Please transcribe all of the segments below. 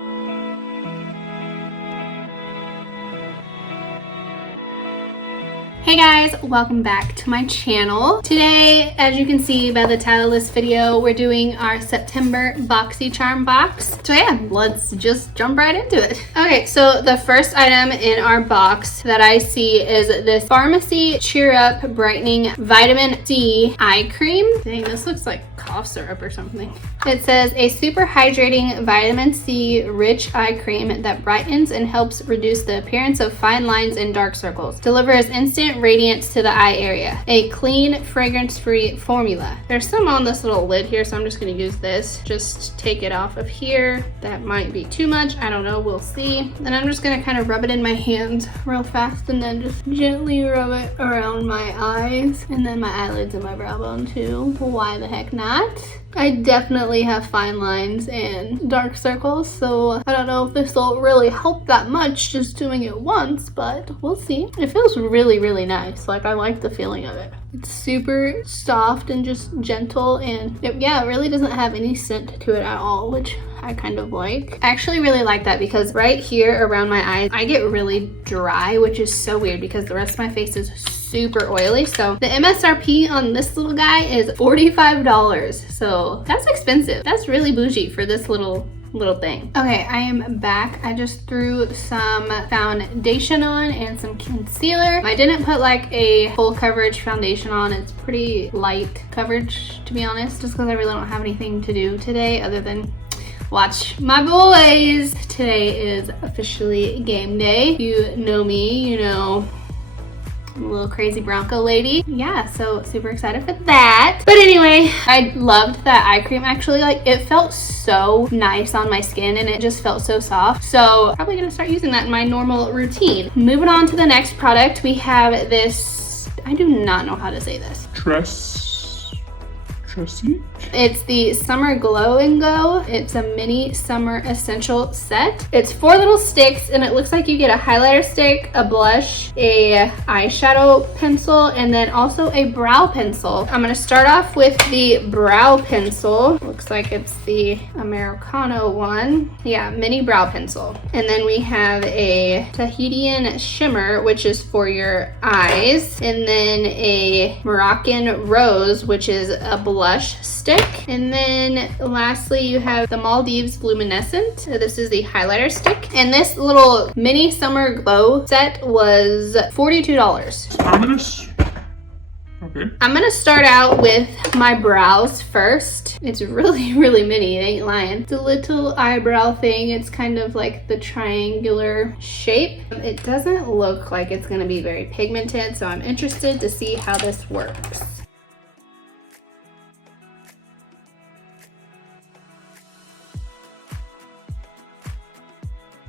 Hey guys, welcome back to my channel. Today, as you can see by the title of this video, we're doing our September BoxyCharm box. So yeah, let's just jump right into it. Okay, so the first item in our box that I see is this Pharmacy Cheer Up Brightening Vitamin C Eye Cream. Dang, this looks like cough syrup or something. It says a super hydrating vitamin C rich eye cream that brightens and helps reduce the appearance of fine lines and dark circles. Delivers instant radiance to the eye area. A clean, fragrance-free formula. There's some on this little lid here, so I'm just going to use this. Just take it off of here. That might be too much. I don't know. We'll see. Then I'm just going to kind of rub it in my hands real fast and then just gently rub it around my eyes and then my eyelids and my brow bone too. Why the heck not? I definitely have fine lines and dark circles, so I don't know if this will really help that much just doing it once, but we'll see. It feels really, really nice. Like, I like the feeling of it. It's super soft and just gentle, and it really doesn't have any scent to it at all, which I kind of like. I actually really like that because right here around my eyes, I get really dry, which is so weird because the rest of my face is super oily. So the MSRP on this little guy is $45. So that's expensive. That's really bougie for this little thing. Okay, I am back. I just threw some foundation on and some concealer. I didn't put like a full coverage foundation on. It's pretty light coverage, to be honest, just because I really don't have anything to do today other than watch my boys. Today is officially game day. If you know me, you know I'm a little crazy Bronco lady. Yeah, so super excited for that. But anyway, I loved that eye cream. Actually, like, it felt so nice on my skin and it just felt so soft. So probably gonna start using that in my normal routine. Moving on to the next product, we have this, I do not know how to say this. Tressie? It's the Summer Glow and Go. It's a mini summer essential set. It's 4 little sticks and it looks like you get a highlighter stick, a blush, a eyeshadow pencil, and then also a brow pencil. I'm gonna start off with the brow pencil. Looks like it's the Americano one. Yeah, mini brow pencil. And then we have a Tahitian shimmer, which is for your eyes. And then a Moroccan rose, which is a blush stick. And then lastly, you have the Maldives luminescent. This is the highlighter stick. And this little mini summer glow set was $42. I'm gonna start out with my brows first. It's really, really mini, it ain't lying. It's a little eyebrow thing. It's kind of like the triangular shape. It doesn't look like it's gonna be very pigmented, so I'm interested to see how this works.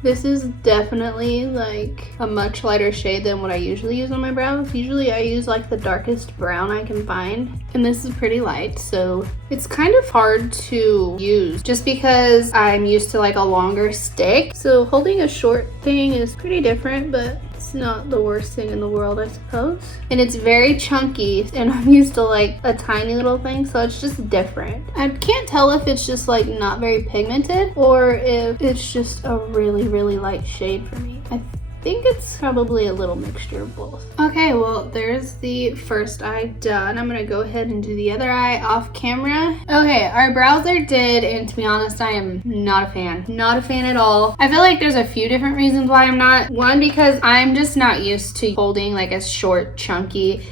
This is definitely like a much lighter shade than what I usually use on my brows. Usually I use like the darkest brown I can find, and this is pretty light, so it's kind of hard to use just because I'm used to like a longer stick. So holding a short thing is pretty different, but it's not the worst thing in the world, I suppose. And it's very chunky, and I'm used to like a tiny little thing, so it's just different. I can't tell if it's just like not very pigmented or if it's just a really, really light shade for me. I think it's probably a little mixture of both. Okay, well, there's the first eye done. I'm gonna go ahead and do the other eye off camera. Okay, our brows are did, and to be honest, I am not a fan. Not a fan at all. I feel like there's a few different reasons why I'm not. One, because I'm just not used to holding like a short, chunky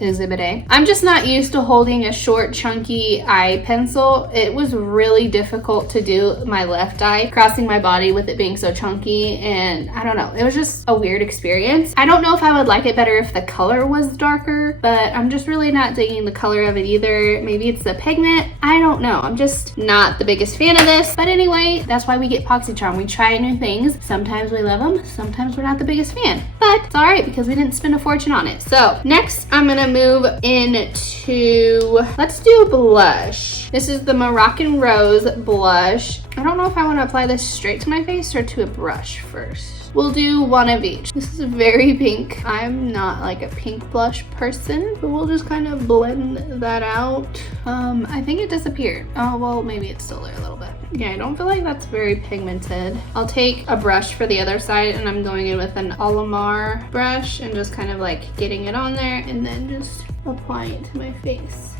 Exhibit A. I'm just not used to holding a short, chunky eye pencil. It was really difficult to do my left eye, crossing my body with it being so chunky, and I don't know. It was just a weird experience. I don't know if I would like it better if the color was darker, but I'm just really not digging the color of it either. Maybe it's the pigment. I don't know. I'm just not the biggest fan of this. But anyway, that's why we get BoxyCharm. We try new things. Sometimes we love them. Sometimes we're not the biggest fan. But it's all right because we didn't spend a fortune on it. So next, I'm gonna move into, let's do blush. This is the Moroccan Rose blush. I don't know if I want to apply this straight to my face or to a brush first. we'll do one of each. This is very pink. I'm not like a pink blush person, but we'll just kind of blend that out. I think it disappeared. Oh, well, maybe it's still there a little bit. Yeah, I don't feel like that's very pigmented. I'll take a brush for the other side, and I'm going in with an Alamar brush and just kind of like getting it on there and then just applying it to my face.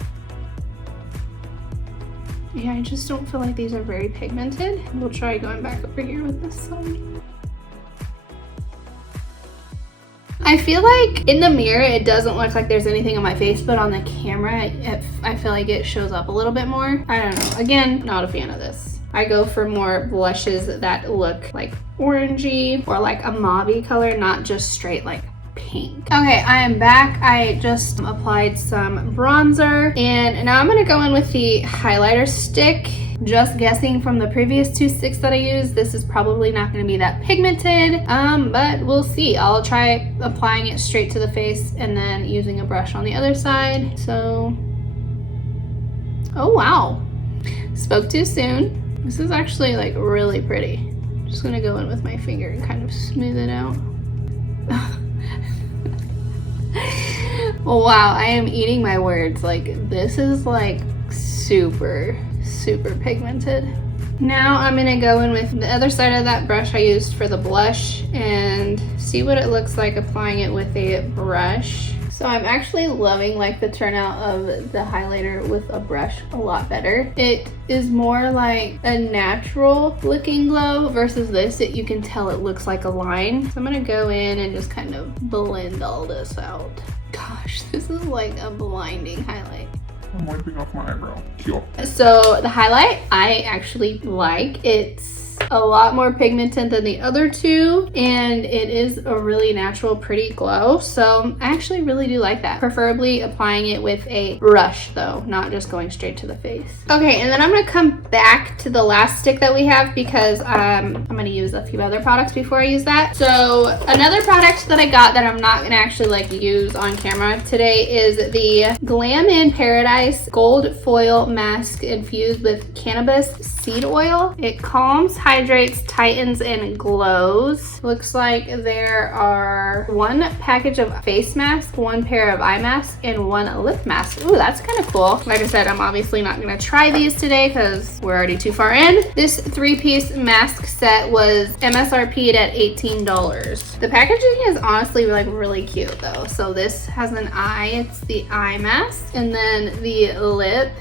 Yeah, I just don't feel like these are very pigmented. We'll try going back over here with this side. I feel like in the mirror it doesn't look like there's anything on my face, but on the camera I feel like it shows up a little bit more. I don't know. Again, not a fan of this. I go for more blushes that look like orangey or like a mauve color, not just straight like pink. Okay, I am back. I just applied some bronzer and now I'm gonna go in with the highlighter stick. Just guessing from the previous two sticks that I used, this is probably not going to be that pigmented, but we'll see. I'll try applying it straight to the face and then using a brush on the other side. So, oh wow, spoke too soon. This is actually like really pretty. I'm just going to go in with my finger and kind of smooth it out. Wow, I am eating my words. Like, this is like super pigmented. Now I'm gonna go in with the other side of that brush I used for the blush and see what it looks like applying it with a brush. So I'm actually loving like the turnout of the highlighter with a brush a lot better. It is more like a natural looking glow versus this. You can tell it looks like a line. So I'm gonna go in and just kind of blend all this out. Gosh, this is like a blinding highlight. I'm wiping off my eyebrow. Cute. So the highlight I actually like. It's a lot more pigmented than the other two and it is a really natural pretty glow, so I actually really do like that. Preferably applying it with a brush though, not just going straight to the face. Okay, and then I'm gonna come back to the last stick that we have because I'm gonna use a few other products before I use that. So another product that I got that I'm not gonna actually like use on camera today is the Glam in Paradise Gold Foil Mask infused with cannabis seed oil. It calms, hydrates, tightens, and glows. Looks like there are one package of face mask, one pair of eye masks, and one lip mask. Ooh, that's kind of cool. Like I said, I'm obviously not gonna try these today because we're already too far in. This 3-piece mask set was MSRP'd at $18. The packaging is honestly like really cute though. So this has an eye, it's the eye mask, and then the lip.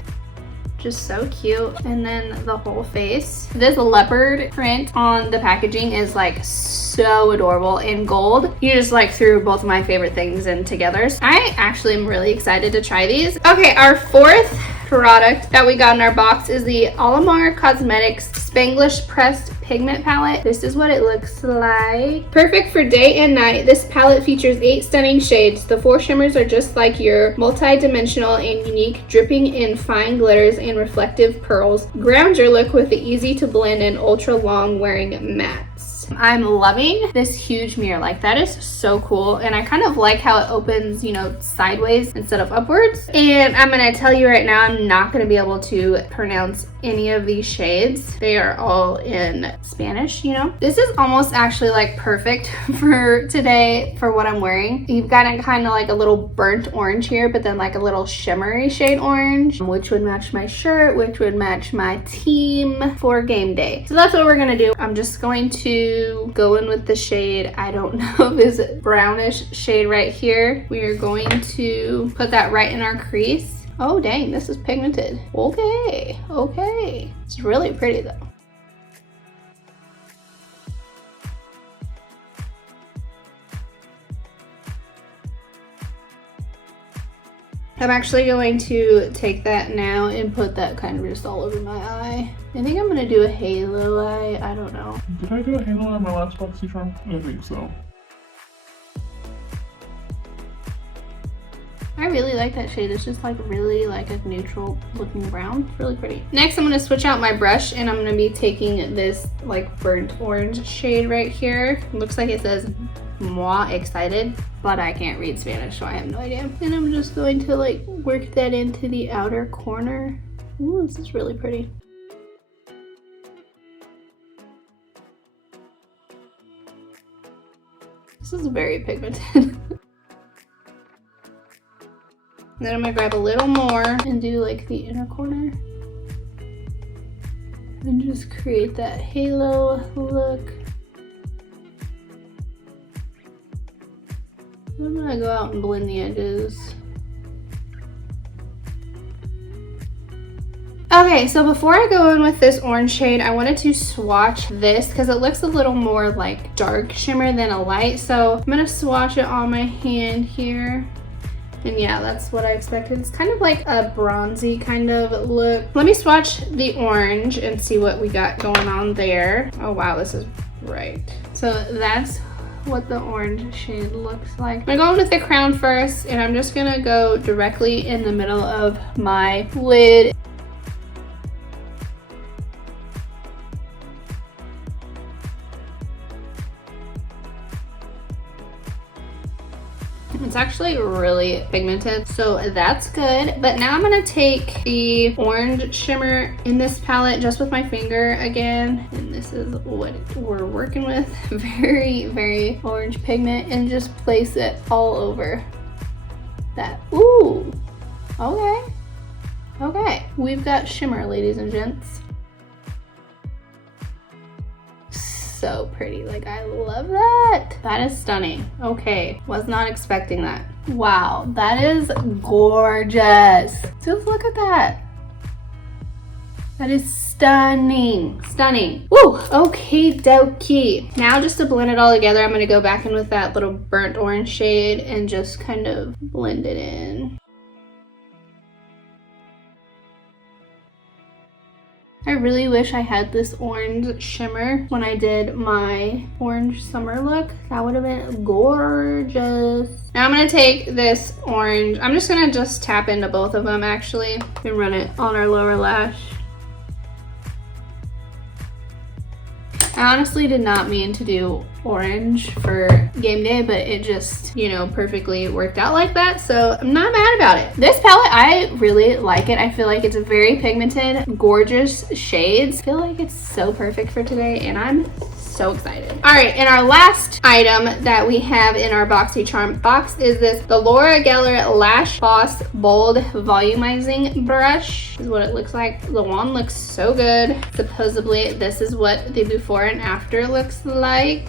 Just so cute, and then the whole face. This leopard print on the packaging is like so adorable in gold. You just like threw both of my favorite things in together. I actually am really excited to try these. Okay, our fourth product that we got in our box is the Alamar Cosmetics Spanglish Pressed Pigment Palette. This is what it looks like. Perfect for day and night. This palette features 8 stunning shades. The 4 shimmers are just like your multi-dimensional and unique, dripping in fine glitters and reflective pearls. Ground your look with the easy to blend and ultra long wearing mattes. I'm loving this huge mirror. Like, that is so cool, and I kind of like how it opens, you know, sideways instead of upwards. And I'm gonna tell you right now, I'm not gonna be able to pronounce any of these shades. They are all in Spanish, you know. This is almost actually like perfect for today for what I'm wearing. You've got it kind of like a little burnt orange here, but then like a little shimmery shade orange, which would match my shirt, which would match my team for game day. So that's what we're gonna do. I'm just going to go in with the shade, I don't know, this brownish shade right here. We are going to put that right in our crease. Oh dang, this is pigmented. Okay, okay. It's really pretty though. I'm actually going to take that now and put that kind of just all over my eye. I think I'm gonna do a halo eye, I don't know. Did I do a halo on my last BOXYCHARM? I think so. I really like that shade. It's just like really like a neutral looking brown. It's really pretty. Next, I'm gonna switch out my brush and I'm gonna be taking this like burnt orange shade right here. It looks like it says moi excited, but I can't read Spanish, so I have no idea. And I'm just going to like work that into the outer corner. Ooh, this is really pretty. This is very pigmented. Then I'm gonna grab a little more and do like the inner corner. And just create that halo look. I'm gonna go out and blend the edges. Okay, so before I go in with this orange shade, I wanted to swatch this because it looks a little more like dark shimmer than a light. So I'm gonna swatch it on my hand here. And yeah, that's what I expected. It's kind of like a bronzy kind of look. Let me swatch the orange and see what we got going on there. Oh wow, this is bright. So that's what the orange shade looks like. I'm gonna go in with the crown first, and I'm just gonna go directly in the middle of my lid. It's actually really pigmented, so that's good. But now I'm gonna take the orange shimmer in this palette just with my finger again, and this is what we're working with. Very, very orange pigment, and just place it all over that. Ooh, okay. Okay, we've got shimmer, ladies and gents. So pretty, like I love that. That is stunning. Okay, was not expecting that. Wow, that is gorgeous. Just look at that. That is stunning, stunning. Woo, okay dokie. Now just to blend it all together, I'm gonna go back in with that little burnt orange shade and just kind of blend it in. I really wish I had this orange shimmer when I did my orange summer look. That would have been gorgeous. Now I'm gonna take this orange. I'm just gonna tap into both of them actually and run it on our lower lash. I honestly did not mean to do orange for game day, but it just, you know, perfectly worked out like that, so I'm not mad about it. This palette, I really like it. I feel like it's a very pigmented, gorgeous shades. I feel like it's so perfect for today, and I'm so excited. All right, and our last item that we have in our BoxyCharm box is the Laura Geller Lash Boss Bold Volumizing Brush. This is what it looks like. The wand looks so good. Supposedly, this is what the before and after looks like.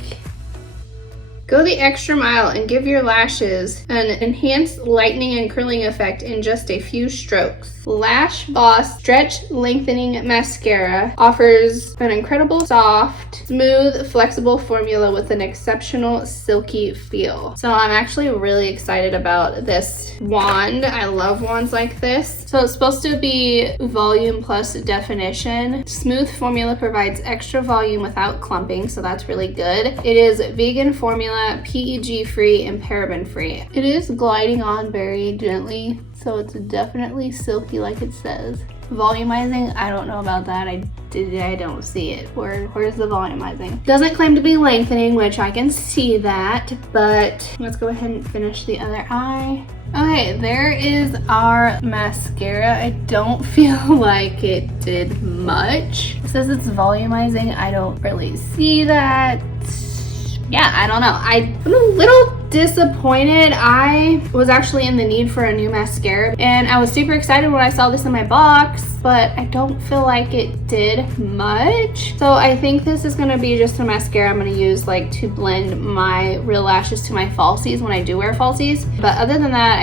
Go the extra mile and give your lashes an enhanced lightening and curling effect in just a few strokes. Lash Boss Stretch Lengthening Mascara offers an incredible soft, smooth, flexible formula with an exceptional silky feel. So I'm actually really excited about this wand. I love wands like this. So it's supposed to be volume plus definition. Smooth formula provides extra volume without clumping, so that's really good. It is vegan formula, PEG free, and paraben free. It is gliding on very gently, so it's definitely silky like it says. Volumizing, I don't know about that. I don't see it. Where's the volumizing? Doesn't claim to be lengthening, which I can see that, but let's go ahead and finish the other eye. Okay, there is our mascara. I don't feel like it did much. It says it's volumizing. I don't really see that. Yeah, I don't know. I'm a little disappointed. I was actually in the need for a new mascara, and I was super excited when I saw this in my box, but I don't feel like it did much. So I think this is gonna be just a mascara I'm gonna use like to blend my real lashes to my falsies when I do wear falsies. But other than that,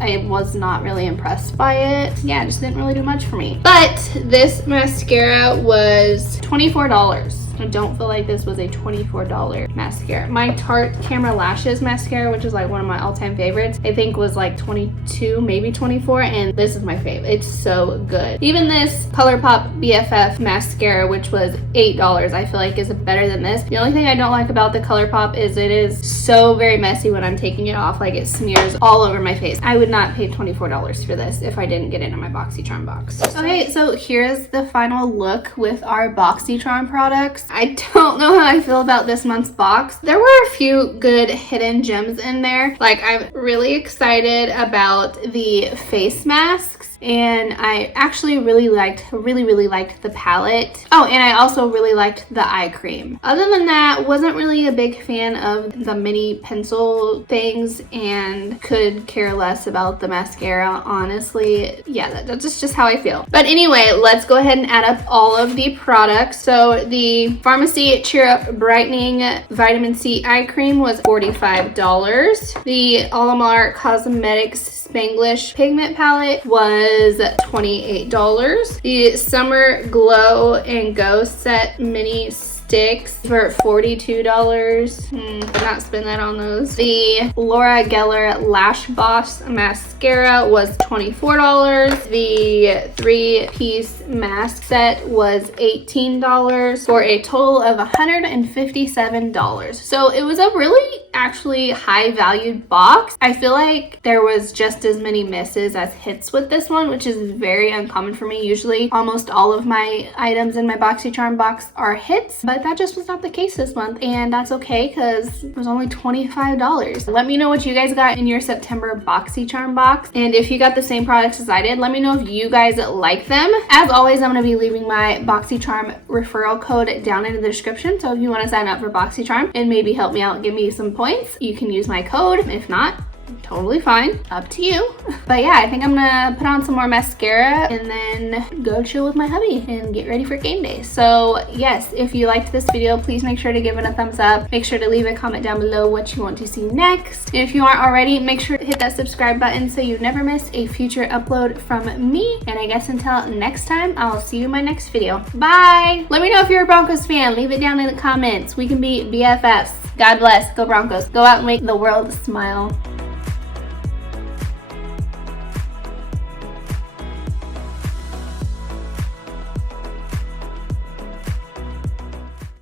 I was not really impressed by it. Yeah, it just didn't really do much for me. But this mascara was $24. I don't feel like this was a $24 mascara. My Tarte Camera Lashes mascara, which is like one of my all-time favorites, I think was like $22, maybe $24, and this is my favorite. It's so good. Even this ColourPop BFF mascara, which was $8, I feel like is better than this. The only thing I don't like about the ColourPop is it is so very messy when I'm taking it off. Like it smears all over my face. I would not pay $24 for this if I didn't get it in my BoxyCharm box. Okay, so here's the final look with our BoxyCharm products. I don't know how I feel about this month's box. There were a few good hidden gems in there. Like I'm really excited about the face masks. and I actually really liked the palette. Oh, and I also really liked the eye cream. Other than that, wasn't really a big fan of the mini pencil things and could care less about the mascara, honestly. Yeah, that's just how I feel. But anyway, let's go ahead and add up all of the products. So the Pharmacy Cheer Up Brightening Vitamin C Eye Cream was $45. The Alamar Cosmetics Spanglish Pigment Palette was $28. The Summer Glow and Go Set Mini Sticks for $42. Did not spend that on those. The Laura Geller Lash Boss Mascara was $24. The 3-piece mask set was $18 for a total of $157. So it was a really actually high valued box. I feel like there was just as many misses as hits with this one, which is very uncommon for me. Usually almost all of my items in my BoxyCharm box are hits, but that just was not the case this month, and that's okay because it was only $25. Let me know what you guys got in your September BoxyCharm box, and if you got the same products as I did, let me know if you guys like them. As always, I'm going to be leaving my BoxyCharm referral code down in the description, so if you want to sign up for BoxyCharm and maybe help me out, give me some points, you can use my code. If not, totally fine, up to you. But yeah, I think I'm gonna put on some more mascara and then go chill with my hubby and get ready for game day. So yes, if you liked this video, please make sure to give it a thumbs up. Make sure to leave a comment down below what you want to see next. And if you aren't already, make sure to hit that subscribe button so you never miss a future upload from me. And I guess until next time, I'll see you in my next video. Bye! Let me know if you're a Broncos fan. Leave it down in the comments. We can be BFFs. God bless. Go Broncos. Go out and make the world smile.